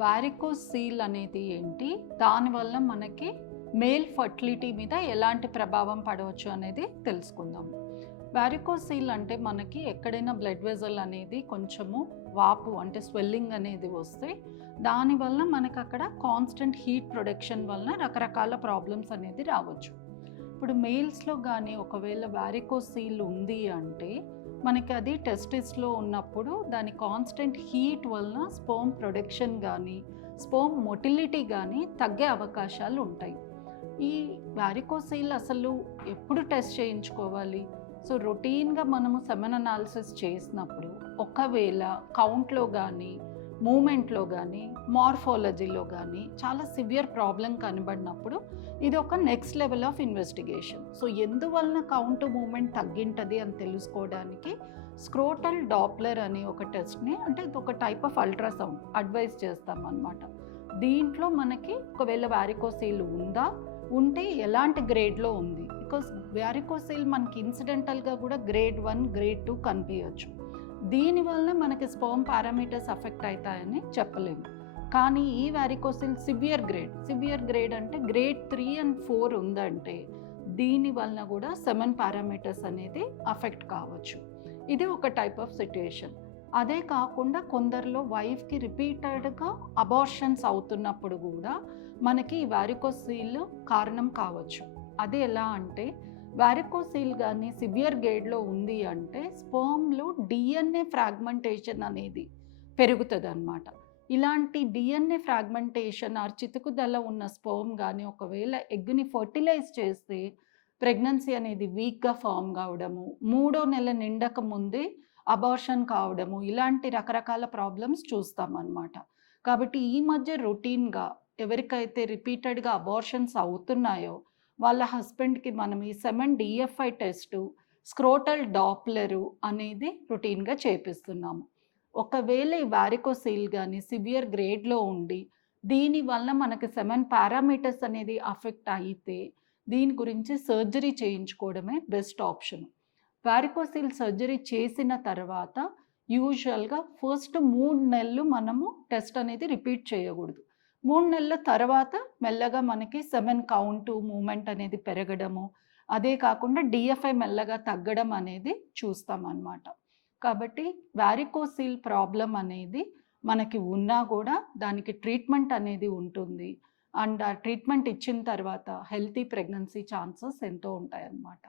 Varicose seal అనేది ఏంటి, దానివల్ల మనకి మేల్ ఫర్టిలిటీ మీద ఎలాంటి ప్రభావం పడవచ్చు అనేది తెలుసుకుందాం. వారికోస్ సీల్ అంటే మనకి ఎక్కడైనా బ్లడ్ వెజల్ అనేది కొంచెము వాపు అంటే స్వెల్లింగ్ అనేది వస్తే దానివల్ల మనకు అక్కడ కాన్స్టెంట్ హీట్ ప్రొడక్షన్ వలన రకరకాల ప్రాబ్లమ్స్ అనేది రావచ్చు. ఇప్పుడు మేల్స్లో కానీ ఒకవేళ వారికోస్ సీల్ ఉంది అంటే మనకి అది టెస్టిస్లో ఉన్నప్పుడు దాని కాన్స్టెంట్ హీట్ వలన స్పర్మ్ ప్రొడక్షన్ కానీ స్పర్మ్ మొటిలిటీ కానీ తగ్గే అవకాశాలు ఉంటాయి. ఈ వారికోస్ సీల్ అసలు ఎప్పుడు టెస్ట్ చేయించుకోవాలి? సో రొటీన్గా మనము సెమెన్ అనాలిసిస్ చేసినప్పుడు ఒకవేళ కౌంట్లో కానీ మూమెంట్లో కానీ మార్ఫాలజీలో కానీ చాలా సివియర్ ప్రాబ్లం కనబడినప్పుడు ఇది ఒక next level of investigation. So ఎందువలన కౌంట్ మూమెంట్ తగ్గింటది అని తెలుసుకోవడానికి స్క్రోటల్ డాప్లర్ అనే ఒక టెస్ట్ని, అంటే ఇది ఒక టైప్ ఆఫ్ అల్ట్రాసౌండ్ అడ్వైస్ చేస్తాం అన్నమాట. దీంట్లో మనకి ఒకవేళ వారికోసీల్ ఉంటే ఎలాంటి గ్రేడ్లో ఉంది, బికాస్ వారికోసీల్ మనకి ఇన్సిడెంటల్గా కూడా గ్రేడ్ 1 గ్రేడ్ 2 కనిపించవచ్చు. దీనివల్ల మనకి స్పర్మ్ పారామీటర్స్ అఫెక్ట్ అవుతాయని చెప్పలేము. కానీ ఈ వారికోసిల్ సివియర్ గ్రేడ్ అంటే గ్రేడ్ 3 and 4 ఉందంటే దీనివలన కూడా సెమెన్ పారామీటర్స్ అనేది అఫెక్ట్ కావచ్చు. ఇది ఒక టైప్ ఆఫ్ సిట్యుయేషన్. అదే కాకుండా కొందరిలో వైఫ్కి రిపీటెడ్గా అబార్షన్స్ అవుతున్నప్పుడు కూడా మనకి ఈ వారికోసీల్ కారణం కావచ్చు. అది ఎలా అంటే వారికోసీల్ కానీ సివియర్ గ్రేడ్లో ఉంది అంటే స్పర్మ్లో డిఎన్ఏ ఫ్రాగ్మెంటేషన్ అనేది పెరుగుతుంది అన్నమాట. ఇలాంటి డిఎన్ఏ ఫ్రాగ్మెంటేషన్ చితుకుదల ఉన్న స్పర్మ్ కానీ ఒకవేళ ఎగ్ని ఫర్టిలైజ్ చేస్తే ప్రెగ్నెన్సీ అనేది వీక్గా ఫామ్ కావడము, 3వ నెల నిండక ముందే అబార్షన్ కావడము, ఇలాంటి రకరకాల ప్రాబ్లమ్స్ చూస్తామన్నమాట. కాబట్టి ఈ మధ్య రొటీన్గా ఎవరికైతే రిపీటెడ్గా అబార్షన్స్ అవుతున్నాయో వాళ్ళ హస్బెండ్కి మనం ఈ సెమెన్ డిఎఫ్ఐ టెస్టు, స్క్రోటల్ డాప్లరు అనేది రొటీన్గా చేపిస్తున్నాము. ఒకవేళ ఈ వారికోసీల్ కానీ సివియర్ గ్రేడ్లో ఉండి దీనివల్ల మనకి సెమెన్ పారామీటర్స్ అనేది అఫెక్ట్ అయితే దీని గురించి సర్జరీ చేయించుకోవడమే బెస్ట్ ఆప్షన్. వారికోసీల్ సర్జరీ చేసిన తర్వాత యూజువల్గా ఫస్ట్ 3 నెలలు మనము టెస్ట్ అనేది రిపీట్ చేయకూడదు. 3 నెలల తర్వాత మెల్లగా మనకి సెమెన్ కౌంటు మూమెంట్ అనేది పెరగడము, అదే కాకుండా డిఎఫ్ఐ మెల్లగా తగ్గడం అనేది చూస్తామన్నమాట. కాబట్టి వారికోసీల్ ప్రాబ్లం అనేది మనకి ఉన్నా కూడా దానికి ట్రీట్మెంట్ అనేది ఉంటుంది. అండ్ ఆ ట్రీట్మెంట్ ఇచ్చిన తర్వాత హెల్తీ ప్రెగ్నెన్సీ ఛాన్సెస్ ఎంతో ఉంటాయన్నమాట.